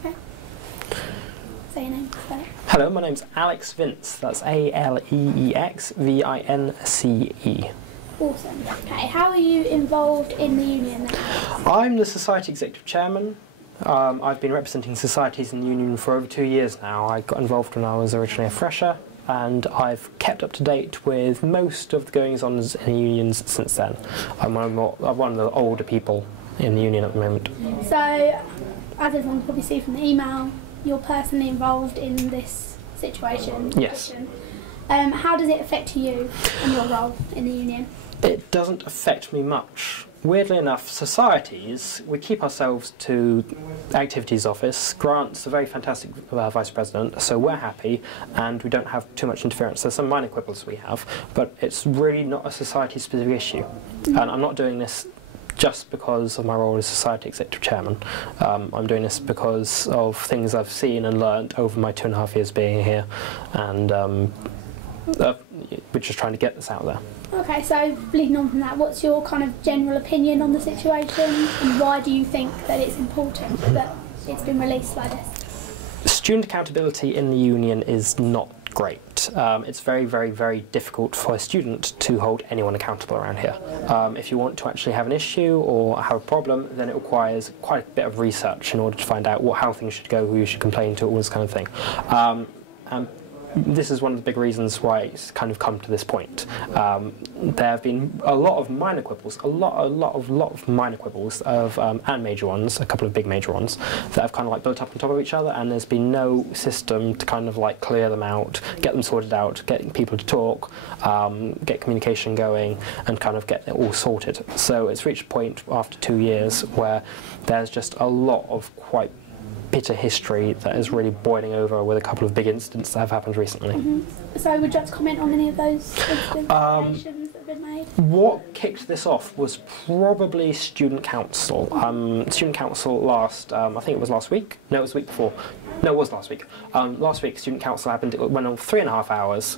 Okay. Say your name. Hello, my name's Alex Vince. That's ALEEX-VINCE. Awesome. Okay, how are you involved in the union then? I'm the Society Executive Chairman. I've been representing societies in the union for over 2 years now. I got involved when I was originally a fresher, and I've kept up to date with most of the goings-ons in the unions since then. I'm one of the older people in the union at the moment. So, as everyone can probably see from the email, you're personally involved in this situation? Yes. How does it affect you and your role in the union? It doesn't affect me much. Weirdly enough, societies, we keep ourselves to Activities Office. Grant's a very fantastic Vice President, so we're happy, and we don't have too much interference. There's some minor quibbles we have, but it's really not a society-specific issue. And I'm not doing this just because of my role as Society Executive Chairman. I'm doing this because of things I've seen and learnt over my 2.5 years being here, and we're just trying to get this out there. Okay, so leading on from that, what's your kind of general opinion on the situation, and why do you think that it's important that it's been released like this? Student accountability in the union is not great. It's very, very, very difficult for a student to hold anyone accountable around here. If you want to actually have an issue or have a problem, then it requires quite a bit of research in order to find out how things should go, who you should complain to, all this kind of thing. This is one of the big reasons why it's kind of come to this point. There have been a lot of minor quibbles, a lot of minor quibbles and major ones, a couple of big major ones, that have kind of like built up on top of each other, and there's been no system to kind of like clear them out, get them sorted out, get people to talk, get communication going, and kind of get it all sorted. So it's reached a point after 2 years where there's just a lot of quite bitter history that is really boiling over with a couple of big incidents that have happened recently. So would you like to comment on any of those allegations that have been made? What kicked this off was probably Student Council. Student Council I think it was last week? No, it was the week before. No, it was last week. Last week, Student Council happened. It went on 3.5 hours.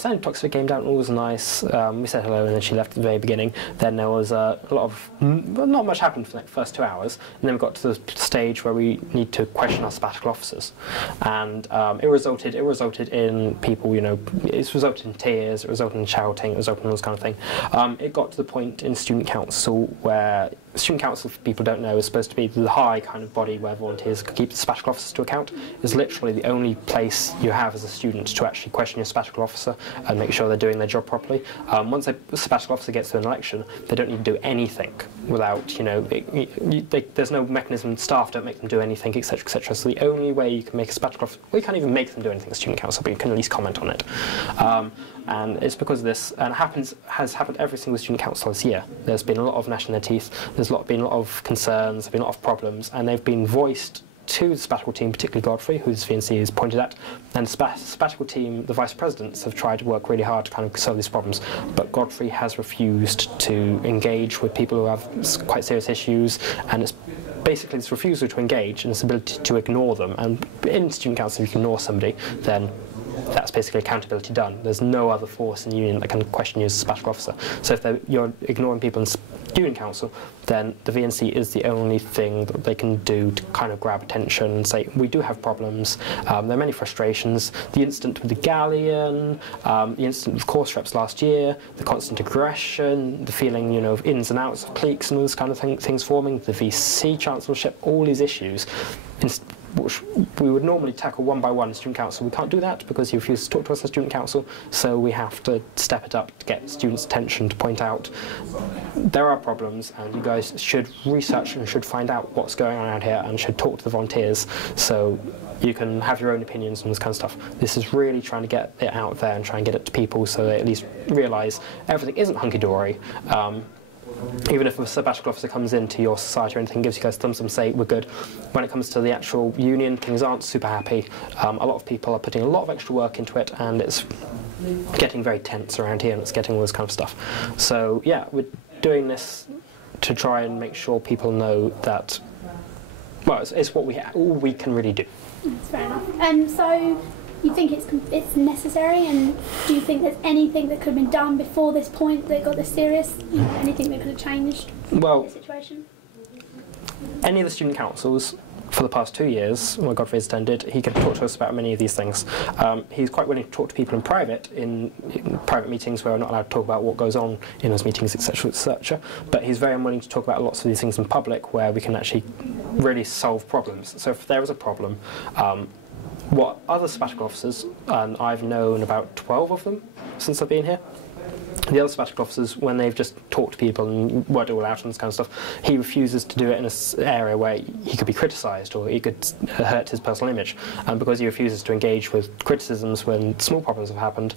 Sandy Toxic came down, all was nice. We said hello, and then she left at the very beginning. Then there was a lot of... not much happened for the first 2 hours. And then we got to the stage where we need to question our sabbatical officers. And it resulted in people, it resulted in tears, it resulted in shouting, it resulted in all this kind of thing. It got to the point in Student Council where... Student Council, for people who don't know, is supposed to be the high kind of body where volunteers can keep the sabbatical officers to account. It's literally the only place you have as a student to actually question your sabbatical officer and make sure they're doing their job properly. Once a sabbatical officer gets to an election, they don't need to do anything without, there's no mechanism, staff don't make them do anything, etc., etc. So the only way you can make a sabbatical officer, well, you can't even make them do anything as Student Council, but you can at least comment on it. And it's because of this, and it has happened every single Student Council this year. There's been a lot of gnashing their teeth, there's been a lot of concerns, there's been a lot of problems, and they've been voiced to the sabbatical team, particularly Godfrey, who the VNC has pointed at, and the sabbatical team, the vice presidents, have tried to work really hard to kind of solve these problems, but Godfrey has refused to engage with people who have quite serious issues, and it's basically this refusal to engage and this ability to ignore them. And in Student Council, if you ignore somebody, then that's basically accountability done. There's no other force in the union that can question you as a sabbatical officer. So if you're ignoring people in Student Council, then the VNC is the only thing that they can do to kind of grab attention and say, we do have problems, there are many frustrations. The incident with the Galleon, the incident with course reps last year, the constant aggression, the feeling, of ins and outs of cliques and all this kind of things forming, the VC Chancellorship, all these issues, which we would normally tackle one by one in Student Council. We can't do that because he refused to talk to us in Student Council, so we have to step it up to get students' attention to point out there are problems and you guys should research and should find out what's going on around here and should talk to the volunteers so you can have your own opinions on this kind of stuff. This is really trying to get it out there and try and get it to people so they at least realise everything isn't hunky-dory. Even if a sabbatical officer comes into your society or anything, gives you guys thumbs up and say, we're good. When it comes to the actual union, things aren't super happy. A lot of people are putting a lot of extra work into it, and it's getting very tense around here, and it's getting all this kind of stuff. So, yeah, we're doing this to try and make sure people know that, well, it's all we can really do. That's fair enough. So, you think it's necessary, and do you think there's anything that could have been done before this point that got this serious? Anything that could have changed the situation? Any of the student councils for the past 2 years, where Godfrey's attended, he can talk to us about many of these things. He's quite willing to talk to people in private meetings where we're not allowed to talk about what goes on in those meetings, etc., etc. But he's very unwilling to talk about lots of these things in public where we can actually really solve problems. So if there is a problem, what other sabbatical officers, and I've known about 12 of them since I've been here, the other sabbatical officers, when they've just talked to people and worked it all out and this kind of stuff, he refuses to do it in an area where he could be criticised or he could hurt his personal image. And because he refuses to engage with criticisms when small problems have happened,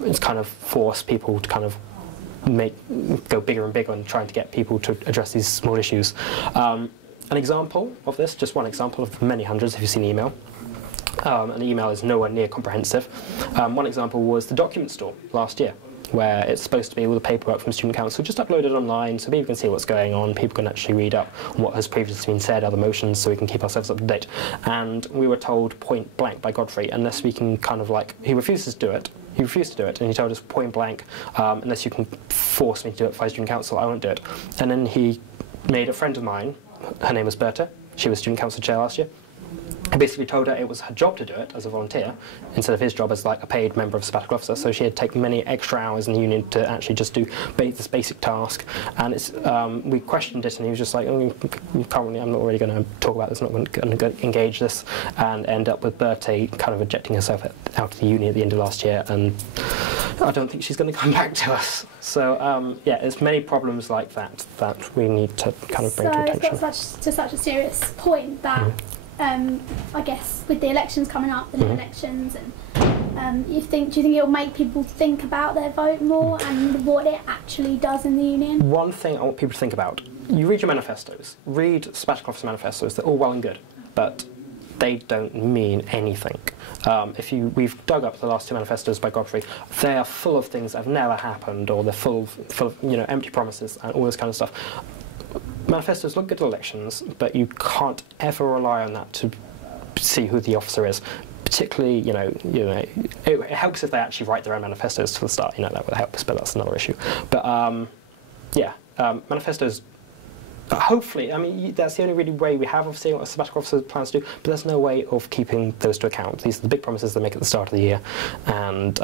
it's kind of forced people to kind of go bigger and bigger on trying to get people to address these small issues. An example of this, just one example of many hundreds if you've seen the email, and the email is nowhere near comprehensive. One example was the document store last year, where it's supposed to be all the paperwork from Student Council just uploaded online so people can see what's going on, people can actually read up on what has previously been said, other motions, so we can keep ourselves up to date. And we were told point blank by Godfrey, unless we can kind of like, he refuses to do it. He refused to do it, and he told us point blank, unless you can force me to do it by Student Council, I won't do it. And then he made a friend of mine, her name was Berta, she was Student Council chair last year. I basically told her it was her job to do it as a volunteer instead of his job as like a paid member of sabbatical officer, so she had taken many extra hours in the union to actually just do this basic task. And it's, we questioned it and he was just like, oh, currently I'm not really going to talk about this, I'm not going to engage this, and end up with Bertie kind of ejecting herself out of the union at the end of last year, and I don't think she's going to come back to us. So yeah, there's many problems like that that we need to kind of bring to attention. So it's got to such a serious point that I guess with the elections coming up, the elections, and do you think it'll make people think about their vote more and what it actually does in the union? One thing I want people to think about: you read your manifestos, read sabbatical officer manifestos. They're all well and good, but they don't mean anything. We've dug up the last 2 manifestos by Godfrey. They are full of things that have never happened, or they're full of empty promises and all this kind of stuff. Manifestos look good at elections, but you can't ever rely on that to see who the officer is. Particularly, it helps if they actually write their own manifestos to the start. That would help us, but that's another issue. But manifestos. Hopefully, I mean, that's the only really way we have of seeing what a sabbatical officer plans to do, but there's no way of keeping those to account. These are the big promises they make at the start of the year, and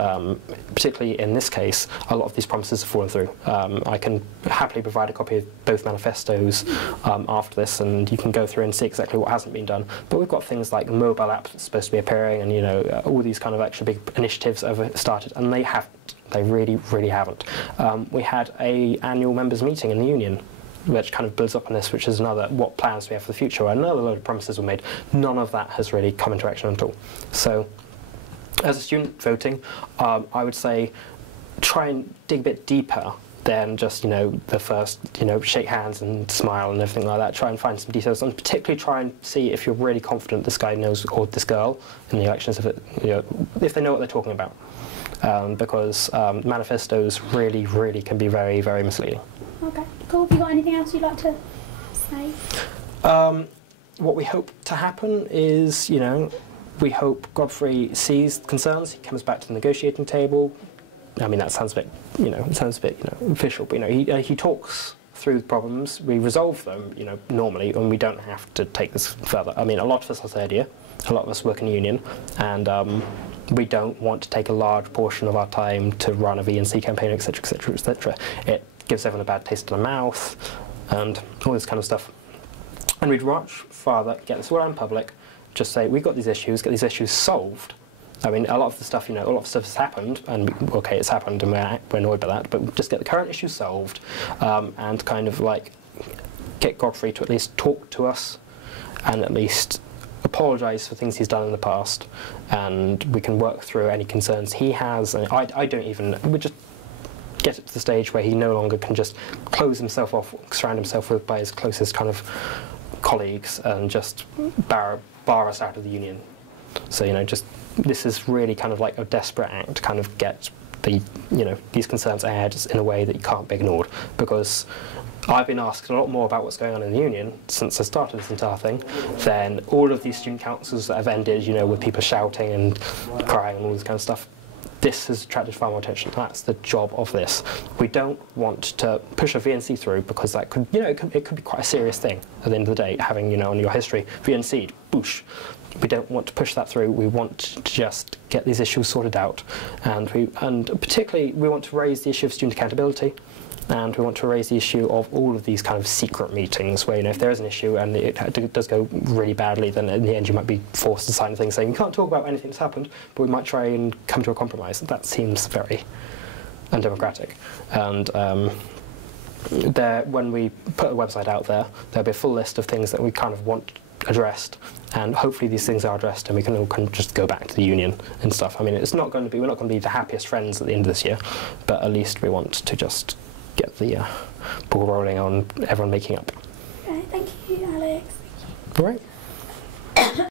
particularly in this case, a lot of these promises have fallen through. I can happily provide a copy of both manifestos after this, and you can go through and see exactly what hasn't been done. But we've got things like the mobile app that's supposed to be appearing, and all these kind of extra big initiatives that have started, and they haven't. They really, really haven't. We had an annual members' meeting in the union, which kind of builds up on this, which is another, what plans do we have for the future? Another load of promises were made. None of that has really come into action at all. So, as a student voting, I would say try and dig a bit deeper than just, the first, shake hands and smile and everything like that. Try and find some details, and particularly try and see if you're really confident this guy knows, or this girl in the elections, if they know what they're talking about. Because manifestos really, really can be very, very misleading. Okay, cool. Have you got anything else you'd like to say? What we hope to happen is, we hope Godfrey sees concerns, he comes back to the negotiating table. I mean, that sounds a bit, official, but, he talks through the problems, we resolve them, normally, and we don't have to take this further. I mean, a lot of us are third year, a lot of us work in a union, and we don't want to take a large portion of our time to run a VNC campaign, etc., etc., etc. It gives everyone a bad taste in the mouth, and all this kind of stuff. And we'd much rather get this all out in public, just say, we've got these issues, get these issues solved. I mean, a lot of the stuff, a lot of stuff has happened, and okay, it's happened, and we're annoyed by that, but just get the current issues solved, and kind of like get Godfrey to at least talk to us, and at least apologise for things he's done in the past, and we can work through any concerns he has. And we just get it to the stage where he no longer can just close himself off, surround himself by his closest kind of colleagues, and just bar us out of the union. So, this is really kind of like a desperate act to kind of get these concerns aired in a way that you can't be ignored, because I've been asked a lot more about what's going on in the union since I started this entire thing than all of these student councils that have ended, with people shouting and crying and all this kind of stuff. this has attracted far more attention. That's the job of this. We don't want to push a VNC through because that could, it could be quite a serious thing at the end of the day, having, on your history, VNC'd, boosh. We don't want to push that through. We want to just get these issues sorted out. And particularly, we want to raise the issue of student accountability. And we want to raise the issue of all of these kind of secret meetings where, if there is an issue and it does go really badly, then in the end you might be forced to sign a thing saying, we can't talk about anything that's happened, but we might try and come to a compromise. That seems very undemocratic. And when we put a website out there, there'll be a full list of things that we kind of want addressed, and hopefully these things are addressed and we can all kind of just go back to the union and stuff. I mean, we're not going to be the happiest friends at the end of this year, but at least we want to just get the ball rolling on everyone making up. Okay, thank you, Alex. All right.